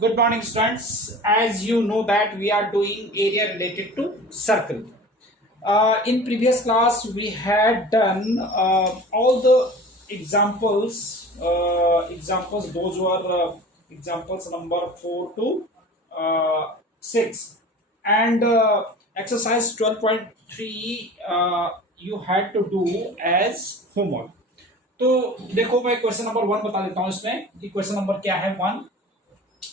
Good morning, students. As you know that we are doing area related to circle. In previous class, we had done all the examples. Examples. Those were examples number 4 to 6, and exercise 12.3. You had to do as homework. तो देखो मैं question number 1 बता देता हूँ इसमें कि question number क्या है 1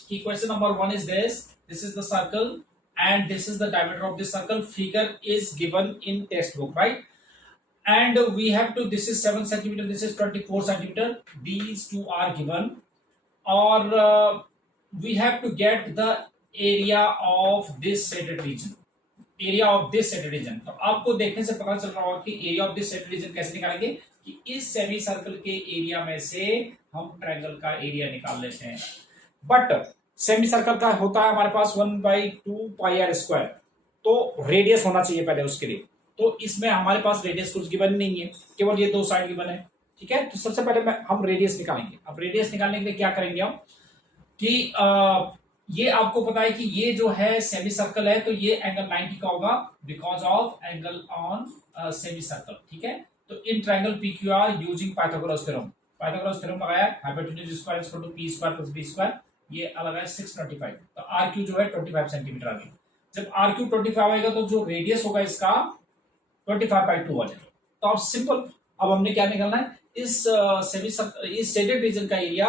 की question number 1 is this is the circle and this is the diameter of this circle. Figure is given in textbook, right? And we have to, this is 7 centimeter, this is 24 centimeter, these two are given, or we have to get the area of this shaded region. Area of this shaded region, तो आपको देखने से पता चल रहा होगा कि area of this shaded region कैसे निकालेंगे कि इस सेमी सर्कल के एरिया में से हम ट्रायंगल का एरिया निकाल लेते हैं. बट सेमी सर्कल का होता है हमारे पास 1/2 पाई r², तो रेडियस होना चाहिए पहले उसके लिए. तो इसमें हमारे पास रेडियस कुछ गिवन नहीं है, केवल ये दो साइड गिवन है. ठीक है, तो सबसे पहले हम रेडियस निकालेंगे. अब रेडियस निकालने के लिए क्या करेंगे हम कि ये आपको पता है कि ये जो है सेमी सर्कल है, तो ये एंगल 90 का होगा because of angle on semi circle. ठीक है, तो in triangle PQR using Pythagoras theorem लगाया. Hypotenuse square is equal to p square plus b square, ये अलग है 625. तो RQ जो है 25 सेंटीमीटर आ गया. जब RQ 25 आएगा तो जो रेडियस होगा इसका 25/2 आ जाएगा. तो अब सिंपल, अब हमने क्या निकालना है, इस सेमी सर्कल, इस शेडेड रीजन का area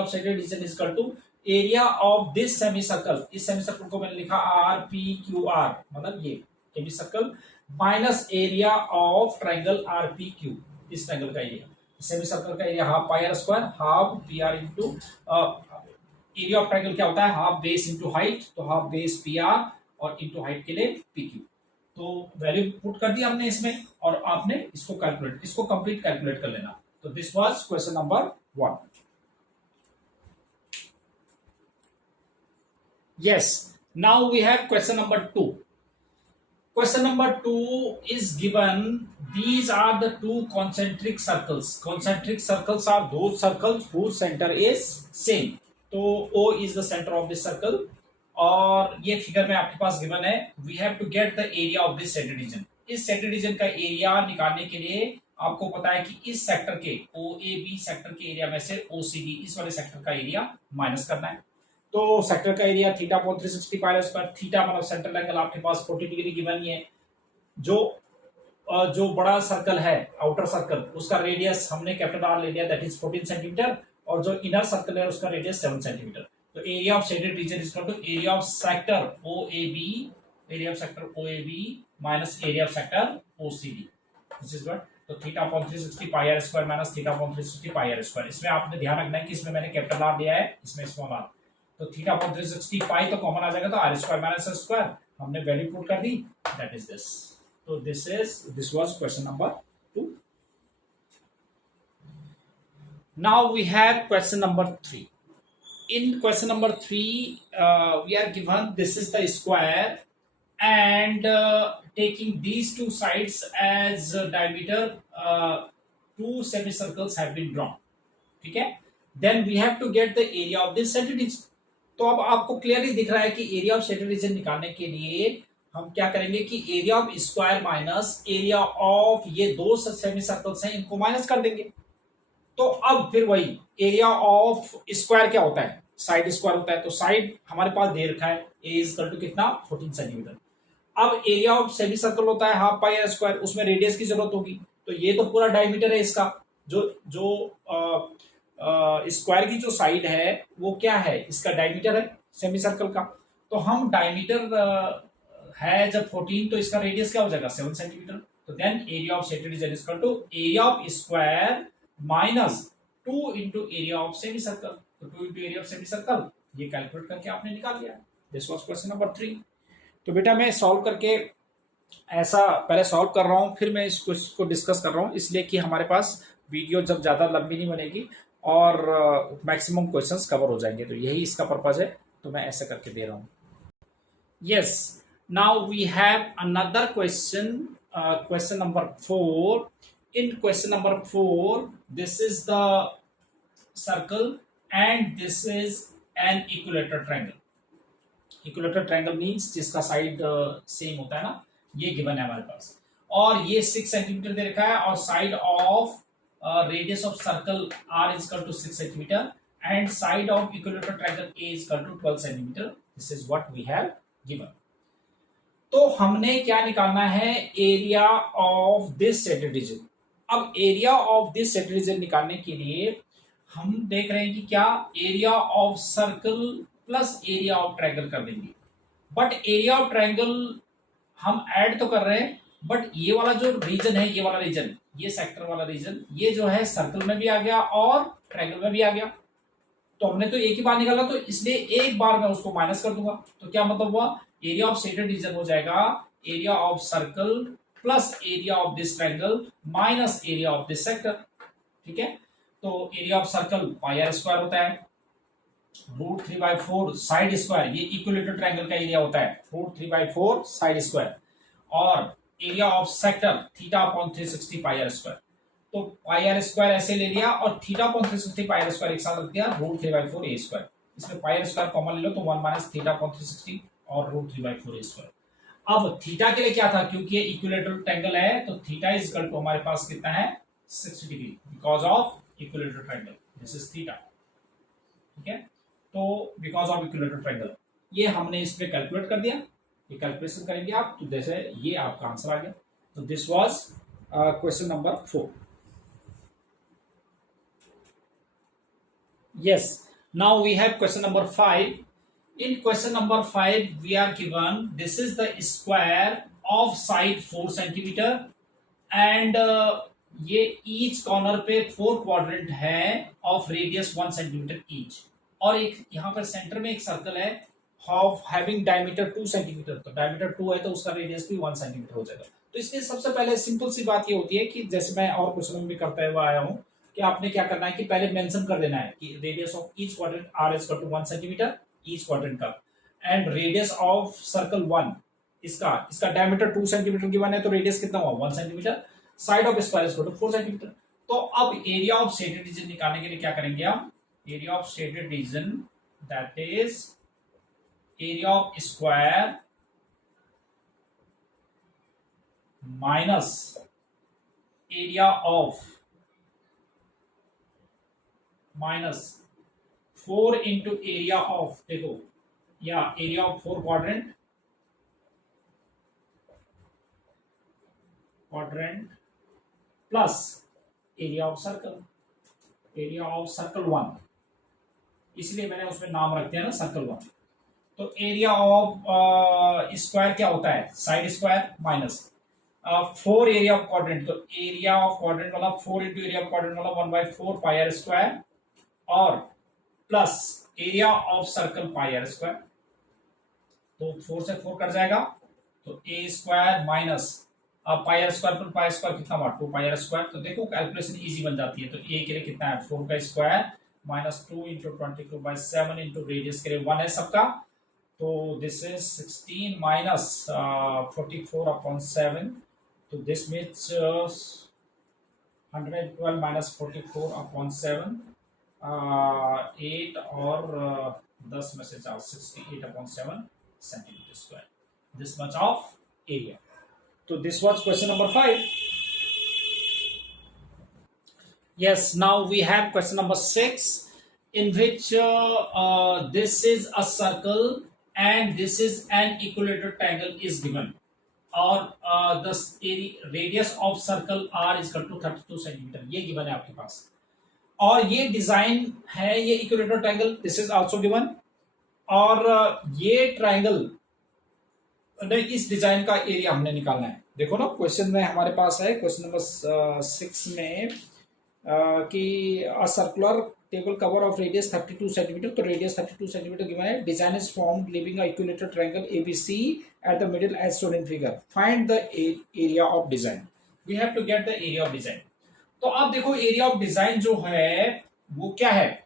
of shaded region is equal to area of this semi circle. इस सेमी सर्कल को मैंने लिखा RPQR, मतलब ये semi circle minus area of triangle RPQ. इस ट्रायंगल का एरिया, सेमी सर्कल का area half pi r², half PR into area of triangle क्या होता है, हाफ बेस इंटू हाइट, तो हाफ बेस PR और इंटू हाइट के लिए PQ. तो वैल्यू पुट कर दिया हमने इसमें, और आपने इसको कैलकुलेट, इसको कंप्लीट कैलकुलेट कर लेना. तो this was question number 1. Yes, now we have question number 2. Question number 2 is given. These are the two concentric circles. Concentric circles are those circles whose center is same. तो O is the center of this circle. और ये figure में आपके पास given है. We have to get the area of this shaded region. इस shaded region का area निकालने के लिए आपको पता है कि इस सेक्टर के OAB सेक्टर के एरिया में से OCD इस वाले सेक्टर का एरिया माइनस करना है. तो सेक्टर का एरिया θ/360 पाई². थीटा मतलब सेंट्रल एंगल आपके पास 40 डिग्री गिवन ही है. जो बड़ा सर्कल है, आउटर सर्कल, उसका रेडियस हमने कैपिटल R ले लिया, दैट इज 14 सेंटीमीटर, और जो इनर सर्कल है उसका रेडियस 7 सेंटीमीटर. तो area of shaded region is equal to area of sector OAB minus area of sector OCD. This is what. तो θ/360 पाई² माइनस θ/360 पाई². इसमें आपने ध्यान रखना है कि इसमें मैंने कैपिटल R लिया है, इसमें स्मॉल r. तो θ/360 पाई तो कॉमन आ जाएगा, तो r² माइनस r² हमने वैल्यू पुट कर दी, दैट इज दिस. तो this was question number 2. Now we have question number 3. In question number 3, we are given this is the square, and taking these two sides as diameter, two semicircles have been drawn. ठीक है, then we have to get the area of this shaded region. तो अब आपको clearly दिख रहा है कि area of shaded reason निकालने के लिए हम क्या करेंगे कि area of square minus area of ये दो सेमी सर्कल्स हैं, इनको माइनस कर देंगे. तो अब फिर वही एरिया ऑफ स्क्वायर क्या होता है, साइड स्क्वायर होता है. तो साइड हमारे पास दे रखा है ए इज इक्वल टू कितना, 14 सेंटीमीटर. अब एरिया ऑफ सेमी सर्कल होता है हाफ पाई r², उसमें रेडियस की जरूरत होगी. तो ये तो पूरा डायमीटर है इसका. जो स्क्वायर की जो साइड है वो क्या है, इसका डायमीटर है सेमी सर्कल का. तो हम डायमीटर है जब 14, तो इसका रेडियस क्या हो जाएगा 7 सेंटीमीटर. तो then area of shaded region is equal to area of square minus 2 into area of semi circle. तो 2 into area of semi circle ये कैलकुलेट करके आपने निकाल लिया. This was question number 3. तो बेटा मैं सॉल्व करके ऐसा पहले सॉल्व कर रहा हूँ, फिर मैं इसको डिस्कस कर रहा हूँ, इसलिए कि हमारे पास वीडियो जब ज़्यादा लंबी नहीं बनेगी और मैक्सिमम क्वेश्चंस कवर हो जाएंगे. तो यही इसका पर्पज है, तो मैं ऐसा करके दे रहा हूँ. Yes, now we have another question, question number 4. In question number 4, this is the circle and this is an equilateral triangle. Equilateral triangle means जिसका साइड सेम होता है ना, ये गिवन है हमारे पास. और ये 6 सेंटीमीटर दे रखा है और side of radius of circle r is equal to 6 centimetre and side of equilateral triangle a is equal to 12 centimetre. This is what we have given. तो हमने क्या निकालना है, area of this shaded region. अब area of this shaded region निकालने के लिए हम देख रहे हैं कि क्या area of circle plus area of triangle कर देंगे. बट एरिया ऑफ ट्रायंगल हम ऐड तो कर रहे हैं, बट ये वाला जो रीजन है, ये वाला रीजन, ये सेक्टर वाला रीजन, ये जो है सर्कल में भी आ गया और ट्रायंगल में भी आ गया. तो हमने तो एक ही बार निकाला, तो इसलिए एक बार मैं उसको माइनस कर दूंगा. तो क्या मतलब हुआ, एरिया ऑफ सेटेड रीजन हो जाएगा area of circle plus area of this triangle minus area of this sector. ठीक है. तो area of circle pi are square होता है, √3/4 साइड स्क्वायर, ये इक्विलेटरल ट्रायंगल का एरिया होता है, √3/4 साइड स्क्वायर, और area of sector θ/360 pi are square. तो पाई आर स्क्वायर ऐसे ले लिया और θ/360 पाई आर स्क्वायर एक साथ रख दिया, √3/4 a स्क्वायर. इसमें पाई आर स्क्वायर कॉमन ले लो तो 1 माइनस θ/360 और √3/4 a स्क्वायर. अब थीटा के लिए क्या था, क्योंकि ये इक्विलेटरल ट्रायंगल है तो थीटा इज इक्वल टू हमारे पास कितना है 60 degree because of equilateral triangle. This is theta. ठीक है. तो बिकॉज ऑफ इक्विलेटरल ट्रायंगल ये हमने इस पे कैलकुलेट कर दिया. ये कैलकुलेशन करेंगे आप तो जैसे ये आपका आंसर आ गया. तो this was question number 4. Yes. Now we have question number 5. In question number 5, we are given this is the square of side 4 centimeter and ये each corner पे 4 quadrant है of radius 1 centimeter each. और एक यहाँ पर centre में एक circle है of having diameter 2 centimeter. तो diameter 2 है तो उसका रेडियस भी 1 सेंटीमीटर हो जाएगा. तो इसलिए सबसे पहले सिंपल सी बात ये होती है कि जैसे मैं और क्वेश्चन में भी करते हुए आया हूँ कि आपने क्या करना है कि पहले मेंशन कर देना है कि radius of each quadrant r is equal to 1 centimetre each quadrant का, एंड रेडियस ऑफ सर्कल 1 इसका डायमीटर 2 सेंटीमीटर गिवन है तो रेडियस कितना हुआ 1 centimetre. Side of square is equal to 4 centimetre. तो अब एरिया ऑफ शेडेड रीजन निकालने के लिए क्या करेंगे हम, area of shaded reason that is area of square minus area of minus 4 into area of, देखो या area of 4 quadrant plus area of circle 1. इसलिए मैंने उसमें नाम रख दिया ना सर्कल 1. तो एरिया ऑफ स्क्वायर क्या होता है, side square minus 4 area of quadrant. तो एरिया ऑफ क्वाड्रेंट वाला 4 इंटू एरिया ऑफ क्वाड्रेंट वाला 1/4 पाई आर स्क्वायर और plus area of circle pi are square. तो 4 से 4 कट जाएगा तो A square minus pi are square पर पाई स्क्वायर कितना हुआ 2 पाई आर स्क्वायर. तो देखो कैलकुलेशन इजी बन जाती है. तो ए के लिए कितना है 4 का square minus 2 into 22/7 into radius के लिए 1 है सबका. तो दिस इज 16 माइनस 44/7. तो दिस मीन्स 112 माइनस 44/7 8 और 10 में से 4 68/7 centimetre square. This much of area. तो this was question number 5. Yes, now we have question number 6 in which this is a circle and this is an equilateral triangle is given. और the radius of circle r is equal to 32 centimetre ये given है आपके पास. और ये design है, ये equilateral triangle this is also given. और ये ट्रायंगल इस डिजाइन का एरिया हमने निकालना है. देखो ना क्वेश्चन में हमारे पास है क्वेश्चन नंबर 6 में कि a circular table cover of radius 32 centimetre. तो रेडियस 32 सेंटीमीटर गिवन है. Design is formed leaving a equilateral triangle ABC at the middle as shown in figure. Find the area of design. We have to get the area of design. तो आप देखो area of design जो है वो क्या है,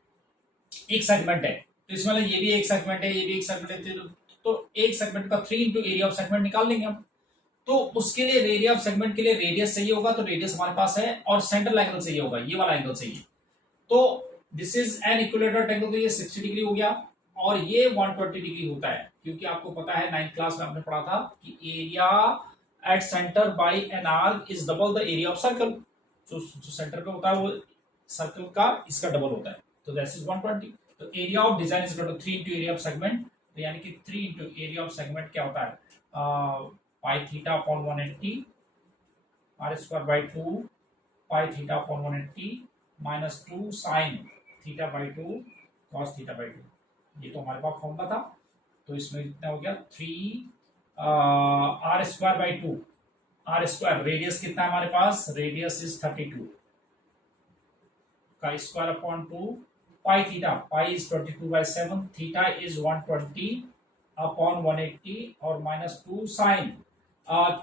एक segment है. तो इसमें ये भी एक सेगमेंट है, ये भी एक सेगमेंट है. तो एक सेगमेंट का 3 इंटू एरिया ऑफ सेगमेंट निकाल लेंगे हम. तो उसके लिए एरिया ऑफ सेगमेंट के लिए रेडियस चाहिए होगा. तो रेडियस हमारे पास है और सेंट्रल एंगल चाहिए होगा, ये वाला एंगल चाहिए. तो this is an equilateral triangle. तो ये 60 डिग्री हो गया. और ये 120 डिग्री होता है, क्योंकि आपको पता है 9th क्लास में आपने पढ़ा था कि area at centre by an arc is double the area of circle. जो सेंटर पे होता है वो सर्कल का इसका डबल होता है, तो दैट इज 120। तो area of design is equal to 3 into area of segment, तो यानी कि 3 इंटू एरिया ऑफ सेगमेंट क्या होता है, pi theta upon 180 R square by 2 pi theta upon 180 minus 2 sine theta by 2 cos theta by 2। ये तो हमारे पास फॉर्मूला था, तो इसमें कितना हो गया 3 r square by 2, r square radius कितना है हमारे पास, रेडियस इज 32 का square upon 2 pi theta, pi is 22/7, theta is 120 upon 180 और माइनस 2 साइन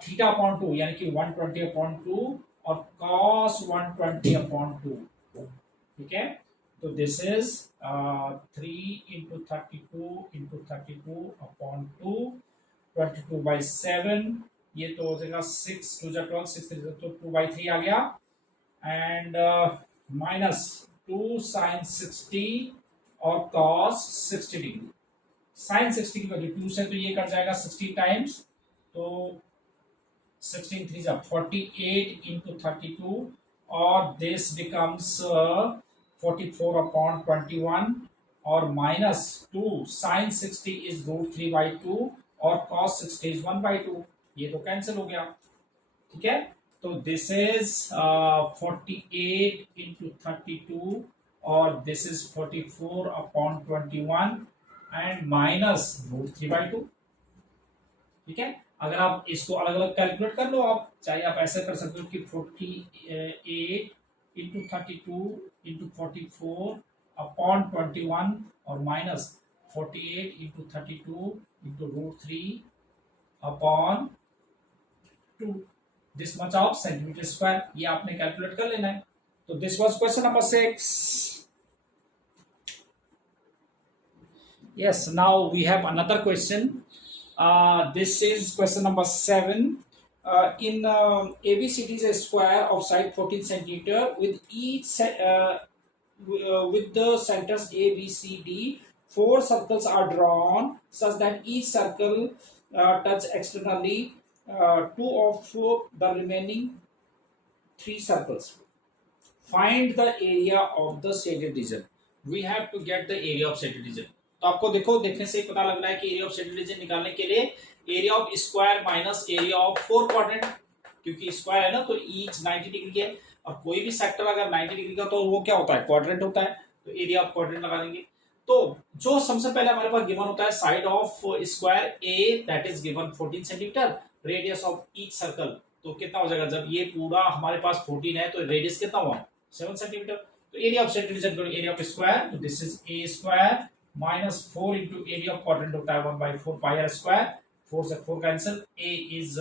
थीटा अपॉन 2 यानी कि 120 अपॉन 2 और कॉस 120 अपॉन 2। ठीक है, तो दिस इज 3 इंटू 32 अपॉन 2 22/7, ये तो हो जाएगा 6 2 12 6 3 तो 2/3 आ गया, एंड माइनस 2 साइन 60 और कॉस 60 डिग्री। साइन 60 की वैल्यू 2 से तो ये कट जाएगा 60 टाइम्स, तो 16 3 जा 48 इंटू 32 और दिस बिकम्स 44 अपॉन 21 और माइनस 2 साइन 60 इज √3/2 और कॉस 60 इज 1/2, ये तो कैंसिल हो गया। ठीक है, तो दिस इज 48 इंटू 32 और this is 44 upon 21 and minus √3/2। ठीक है, अगर आप इसको अलग अलग कैलकुलेट कर लो, आप चाहे आप ऐसे कर सकते हो कि 48 इंटू 32 इंटू 44 अपॉन 21 और minus 48 into 32 into √3 upon 2, this much of centimetre square, ये आपने कैलकुलेट कर लेना है। तो this was question number 6। Yes, now we have another question. This is question number 7. In ABCD is a square of side 14 centimeter with with the centers A, B, C, D. 4 circles are drawn such that each circle touch externally 2 of the remaining 3 circles. Find the area of the shaded region. We have to get the area of shaded region. तो आपको देखो, देखने से पता लग रहा है कि एरिया ऑफ shaded region निकालने के लिए area of square minus area of 4 quadrant, क्योंकि स्क्वायर है ना तो ईच 90 डिग्री है, और कोई भी सेक्टर अगर 90 डिग्री का तो वो क्या होता है, क्वाड्रेंट होता है, तो एरिया ऑफ क्वाड्रेंट लगा देंगे। तो जो सबसे पहले हमारे पास गिवन होता है side of square A, that is given 14 centimetre, radius of each circle, तो कितना हो जाएगा, जब ये पूरा हमारे पास 14 है तो रेडियस कितना हुआ 7 सेंटीमीटर, तो एरिया ऑफ सेंटर डिवीजन करो एरिया ऑफ स्क्वायर, तो this is a square minus 4 into area of quadrant होता है 1/4 पाई आर स्क्वायर, 4 से 4 cancel, a is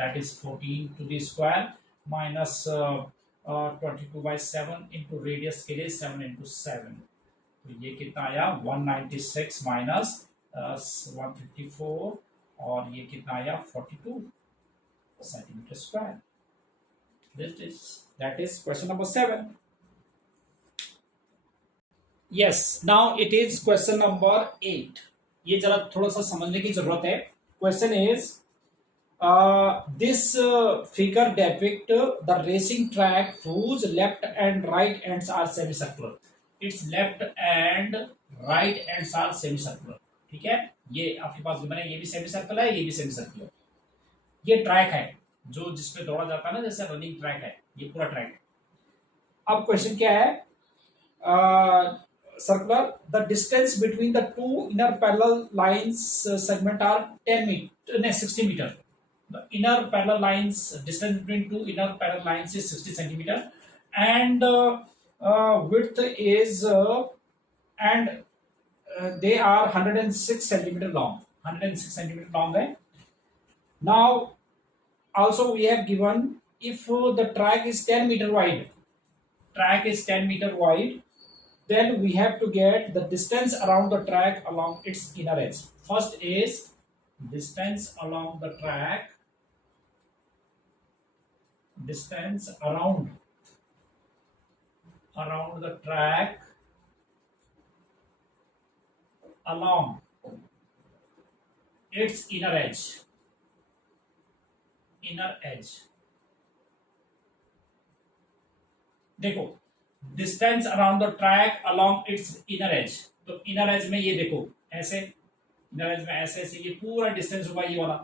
that is 14 to the square minus 22/7 into radius के लिए 7 into 7, तो ये कितना आया 196 माइनस 154 और ये कितना आया 42 centimetre square. That is question number 7. Yes, now it is question number 8. ये जरा थोड़ा सा समझने की जरूरत है। Question is this figure depict the racing track whose left and right ends are semicircular. Its left and right ends are semicircular. ठीक है, ये आपके पास जो बने ये भी सेमीसर्कल है, ये भी सेमीसर्कल है। ये ट्रैक है जो जिसपे दौड़ा जाता है ना, जैसे रनिंग ट्रैक है, ये पूरा ट्रैक है। अब क्वेश्चन क्या है, circular, the distance between the two inner parallel lines segment are 10 metre, नहीं 60 metre. The inner parallel lines distance between two inner parallel lines is 60 centimetre and width is and they are 106 centimeter long, 106 centimeter long है। Now also we have given if the track is 10 meter wide, track is 10 meter wide, then we have to get the distance around the track along its inner edge. First is distance along the track, distance around the track along its inner edge। देखो distance around the track along it's inner as, तो inner as में ये देखो ऐसे, inner as में ऐसे ऐसे ये पूरा डिस्टेंस होगा ये वाला।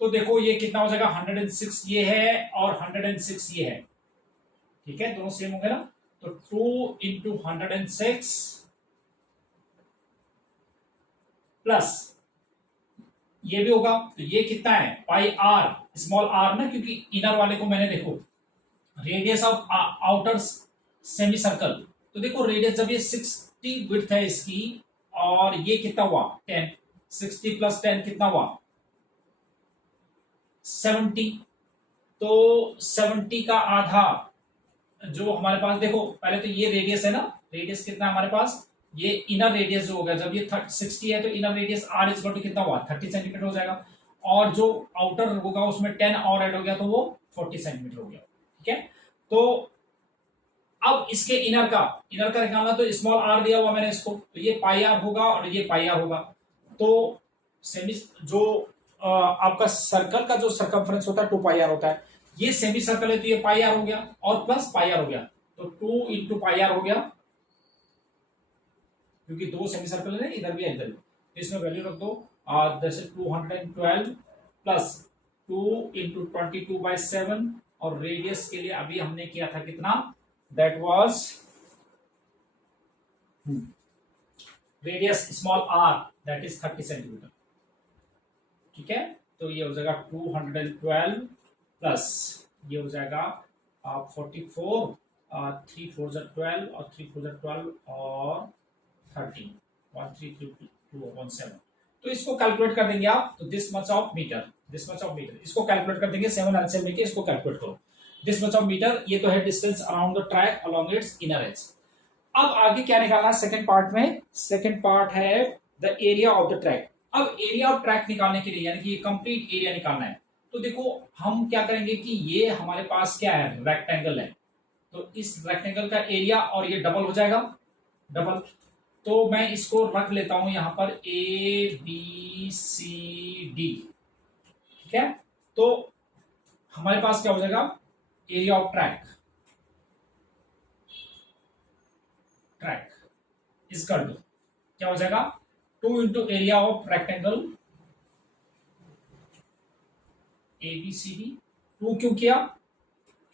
तो देखो ये कितना हो जाएगा 106 ये है और 106 ये है, ठीक है, दोनों सेम हो गए ना। तो 2 इंटू 106 प्लस ये भी होगा, तो ये कितना है पाई आर, स्मॉल आर ना, क्योंकि इनर वाले को मैंने देखो radius of outer semi circle, तो देखो रेडियस जब ये 60 विड्थ है इसकी और ये कितना हुआ 10, 60 प्लस 10 कितना हुआ 70, तो 70 का आधा जो हमारे पास, देखो पहले तो ये रेडियस है ना, रेडियस कितना है हमारे पास, ये इनर रेडियस जो होगा जब ये 60 है तो inner radius r is equal to कितना हुआ 30 सेंटीमीटर हो जाएगा, और जो आउटर होगा उसमें 10 और ऐड हो गया तो वो 40 सेंटीमीटर हो गया, ठीक है। तो अब इसके इनर का निकालना, तो स्मॉल आर दिया हुआ मैंने इसको, तो ये पाई आर होगा और ये पाई आर होगा। तो सेमी जो आपका सर्कल का जो सर्कमफ्रेंस होता है 2 पाई आर होता है, ये सेमी सर्कल है तो ये पाई आर हो गया और प्लस पाई आर हो गया, तो 2 इंटू पाई आर हो गया, क्योंकि 2 सेमी सर्कल है इधर भी है इधर भी, तो इसमें वैल्यू रख दो, जैसे 212 प्लस 2 इंटू 22/7, और रेडियस के लिए अभी हमने किया था कितना, that was radius small r that is 30 centimetre, ठीक है। तो ये हो जाएगा 212 प्लस ये हो जाएगा 44, 3 4 12 और 3 4 12 और 13, 1332/7, तो इसको कैलकुलेट कर देंगे आप, तो दिस मच ऑफ मीटर, इसको कैलकुलेट कर देंगे, 7 एलसीएम लेके इसको कैलकुलेट करो, दिस मच ऑफ मीटर, ये तो है distance around the track along it's inner as. अब आगे क्या निकालना है सेकंड पार्ट में, सेकंड पार्ट है the area of the track. अब एरिया ऑफ ट्रैक निकालने के लिए यानी कि कंप्लीट एरिया निकालना है, तो देखो हम क्या करेंगे कि ये हमारे पास क्या है रेक्टेंगल है, तो इस रेक्टेंगल का एरिया और ये डबल हो जाएगा, डबल, तो मैं इसको रख लेता हूं यहां पर ABCD, ठीक है। तो हमारे पास क्या हो जाएगा एरिया ऑफ ट्रैक इज कर दो, क्या हो जाएगा 2 into area of rectangle ABCD। 2 क्यों किया,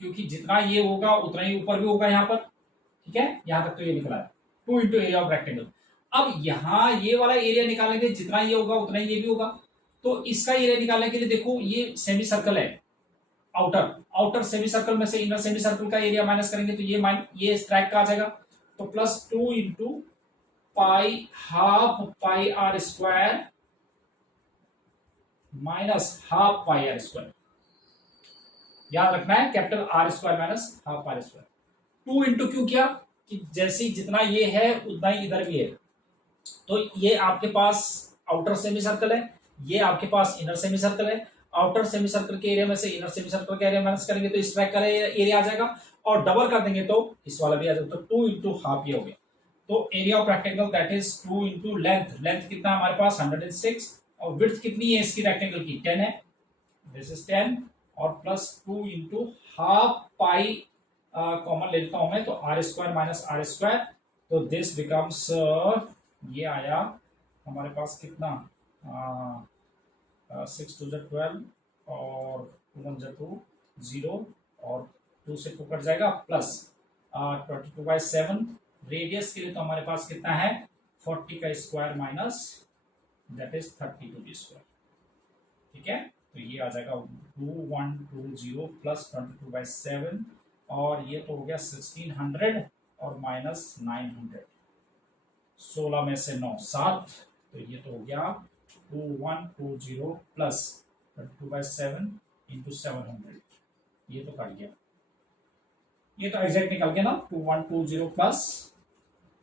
क्योंकि जितना ये होगा उतना ही ऊपर भी होगा यहाँ पर, ठीक है, यहां तक तो ये निकला है 2 इंटू एरिया ऑफ रेक्टेंगल। अब यहाँ ये वाला एरिया निकालने के जितना ये होगा उतना ही ये भी होगा, तो इसका एरिया निकालने के लिए देखो ये सेमी सर्कल है, आउटर सेमी सर्कल में से इनर सेमी सर्कल का एरिया माइनस करेंगे तो ये इस ट्रैक का आ जाएगा, तो plus 2 into pi half pi are square minus half pi are square, याद रखना है capital r square minus half r square. 2 into क्यों किया कि जैसे जितना ये है उतना ही इधर भी है, तो ये आपके पास आउटर सेमी सर्कल है, ये आपके पास इनर सेमी सर्कल है, आउटर सेमी सर्कल के एरिया में से इनर सेमी सर्कल का एरिया माइनस करेंगे तो इस ट्रैक का एरिया आ जाएगा, और डबल कर देंगे तो इस वाला भी आ जाएगा, तो 2 इंटू हाफ ये हो गया। तो area of rectangle that is 2 into length कितना हमारे पास 106, और विड्थ कितनी है इसकी रेक्टेंगल की 10 है, दिस इज 10, और plus 2 into half pi common ले लेता हूं मैं, तो r square minus r square, तो दिस बिकम्स ये आया हमारे पास कितना 6 2 12 और 2 1 2 0 और 2 से 2 कट जाएगा, प्लस 22/7, रेडियस के लिए तो हमारे पास कितना है 40 का square minus that is 32 square, ठीक है। तो ये आ जाएगा 2120 प्लस 22/7, और ये तो हो गया 1600 और माइनस 900, 16 में से 9 7, तो ये तो हो गया 2120 प्लस 22/7 इंटू 700, ये तो कट गया, ये तो एग्जैक्ट निकल गया ना 2120 plus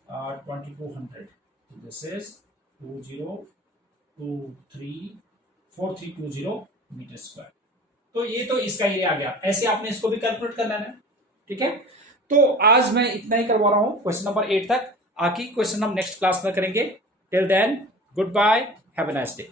2200, this is 4320 metre square. तो ये तो इसका एरिया आ गया, ऐसे आपने इसको भी कैलकुलेट करना है, ठीक है। तो आज मैं इतना ही करवा रहा हूं क्वेश्चन नंबर 8 तक, आगे क्वेश्चन हम नेक्स्ट क्लास में करेंगे। Till then good bye, have a nice day.